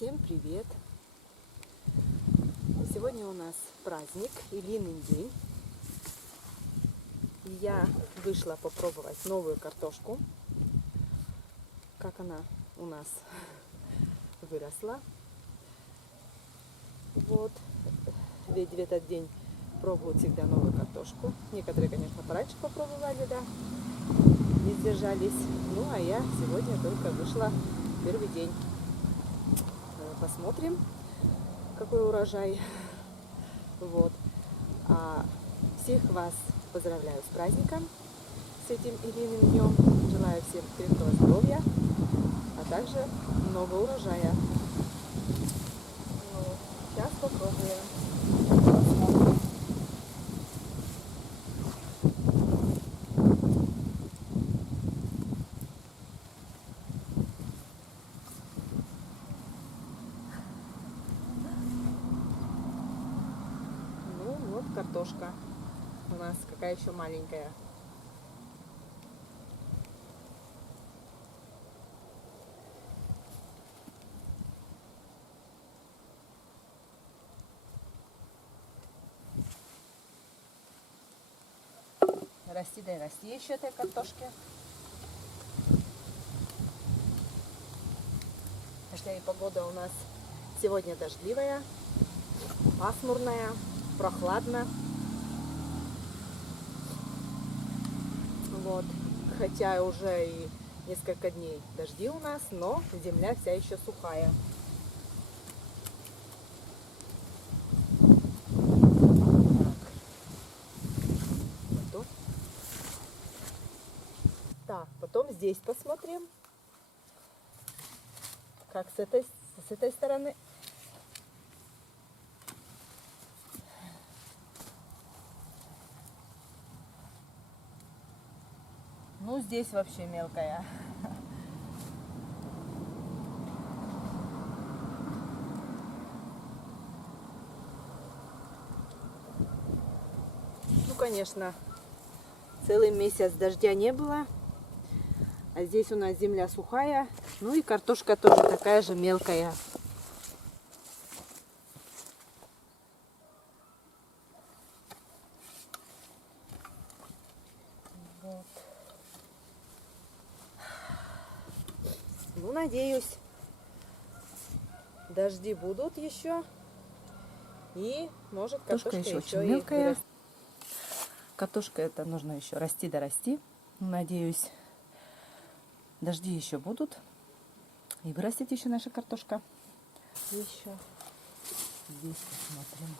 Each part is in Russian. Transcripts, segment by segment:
Всем привет! Сегодня у нас праздник, Ильин день. И я вышла попробовать новую картошку, как она у нас выросла. Вот, ведь в этот день пробуют всегда новую картошку. Некоторые, конечно, пораньше попробовали, да, не сдержались. Ну, а я сегодня только вышла первый день. Посмотрим, какой урожай. Вот. А всех вас поздравляю с праздником, с этим Ильиным днем. Желаю всем крепкого здоровья, а также много урожая. Ну, сейчас попробуем. Посмотрим. Ну вот картошка у нас какая еще маленькая. Расти, да и расти еще этой картошке. Хотя и погода у нас сегодня дождливая, пасмурная, прохладно. Вот. Хотя уже и несколько дней дожди у нас, но земля вся еще сухая. Так, потом здесь посмотрим, как с этой стороны. Ну, здесь вообще мелкая. Ну, конечно, целый месяц дождя не было. А здесь у нас земля сухая. Ну и картошка тоже такая же мелкая. Вот. Ну, надеюсь, дожди будут еще. И может картошка еще очень мелкая. Картошка это нужно еще расти да расти. Надеюсь, дожди еще будут. И вырастет еще наша картошка. Еще Здесь посмотрим.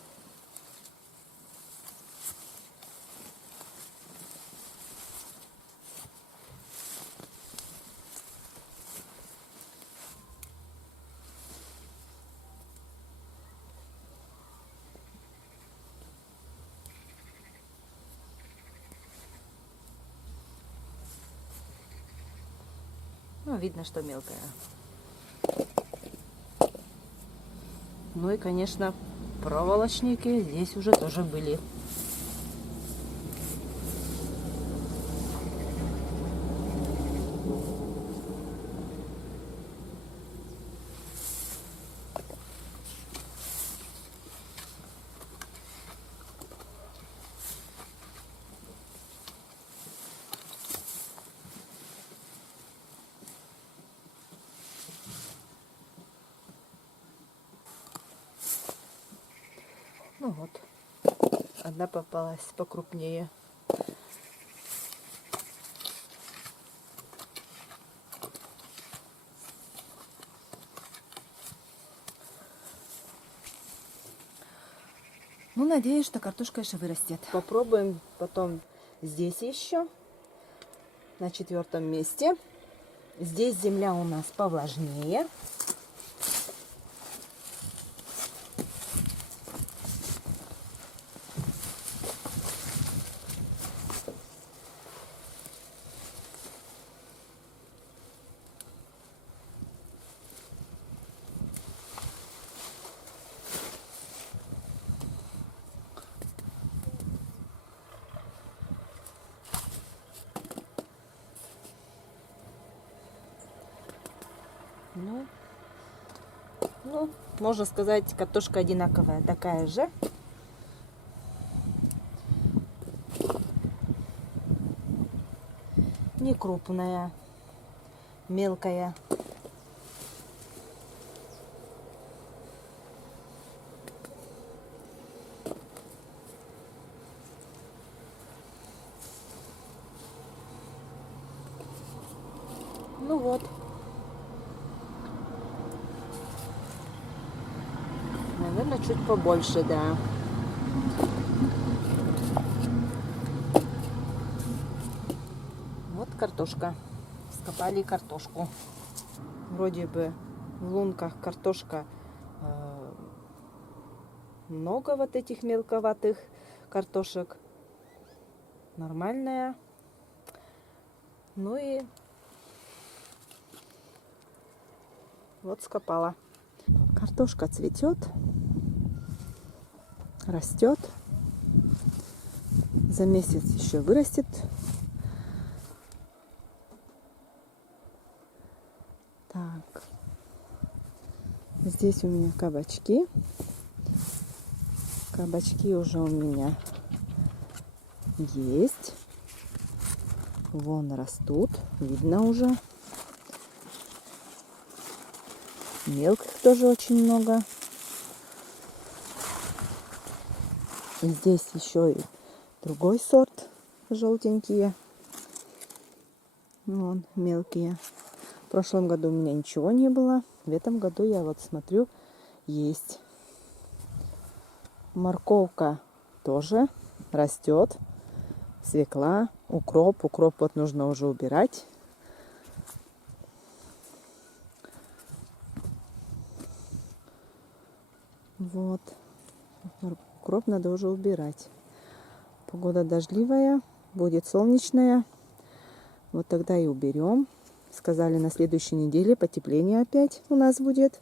Ну, видно, что мелкая. Ну и, конечно, проволочники здесь уже тоже были. ну вот, одна попалась покрупнее. Ну, надеюсь, что картошка еще вырастет. Попробуем потом здесь еще, на 4-м месте. Здесь земля у нас повлажнее. Ну, Ну, можно сказать, картошка одинаковая, такая же. Не крупная, мелкая. Ну вот. Наверное, чуть побольше, да. Вот картошка. Скопали картошку. Вроде бы в лунках картошка много вот этих мелковатых картошек. Нормальная. Ну и вот скопала. Картошка цветет, растет. За месяц еще вырастет. Так. Здесь у меня кабачки. Кабачки уже у меня есть. Вон растут. Видно уже. Мелких тоже очень много. И здесь еще и другой сорт. Желтенькие. Вон мелкие. В прошлом году у меня ничего не было. В этом году я вот смотрю, есть. Морковка тоже растет. Свекла, укроп. Укроп вот нужно уже убирать. Вот. Укроп надо уже убирать. Погода дождливая, будет солнечная. Вот тогда и уберем. Сказали, на следующей неделе потепление опять у нас будет.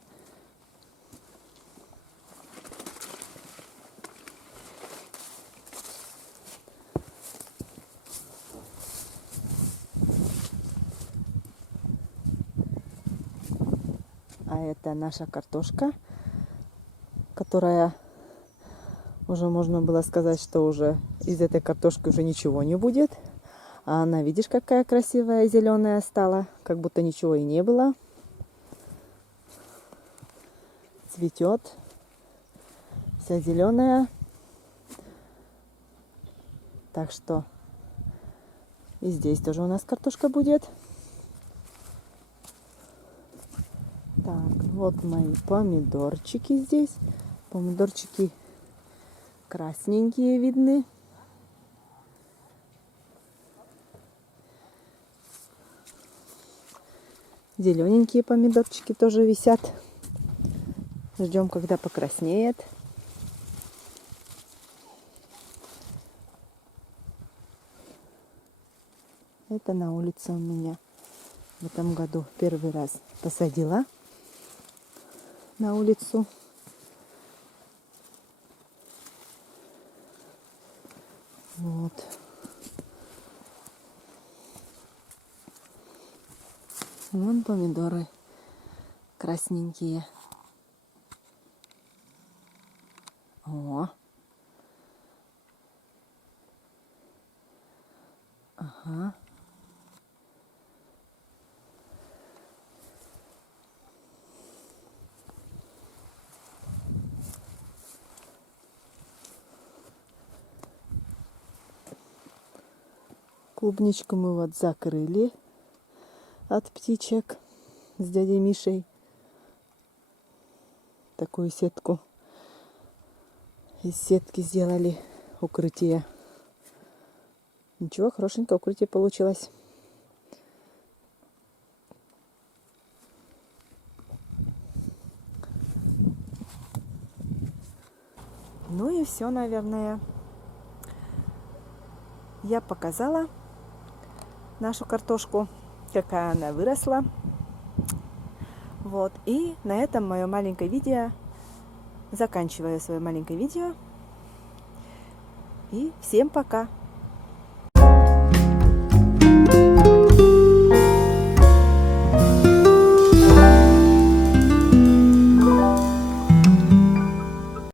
А это наша картошка, которая уже можно было сказать, что уже из этой картошки уже ничего не будет. А она, видишь, какая красивая зеленая стала, как будто ничего и не было. Цветет, вся зеленая. Так что и здесь тоже у нас картошка будет. Так, вот мои помидорчики здесь. Помидорчики красненькие видны. Зелененькие помидорчики тоже висят. Ждем, когда покраснеет. Это на улице у меня. В этом году первый раз посадила на улицу. Вот. Вон помидоры красненькие. О. Ага. Клубничку мы вот закрыли от птичек с дядей Мишей. Такую сетку. Из сетки сделали укрытие. Ничего, хорошенькое укрытие получилось. Ну и все, наверное. Я показала нашу картошку, какая она выросла. Вот. И на этом мое маленькое видео. Заканчиваю свое маленькое видео. И всем пока!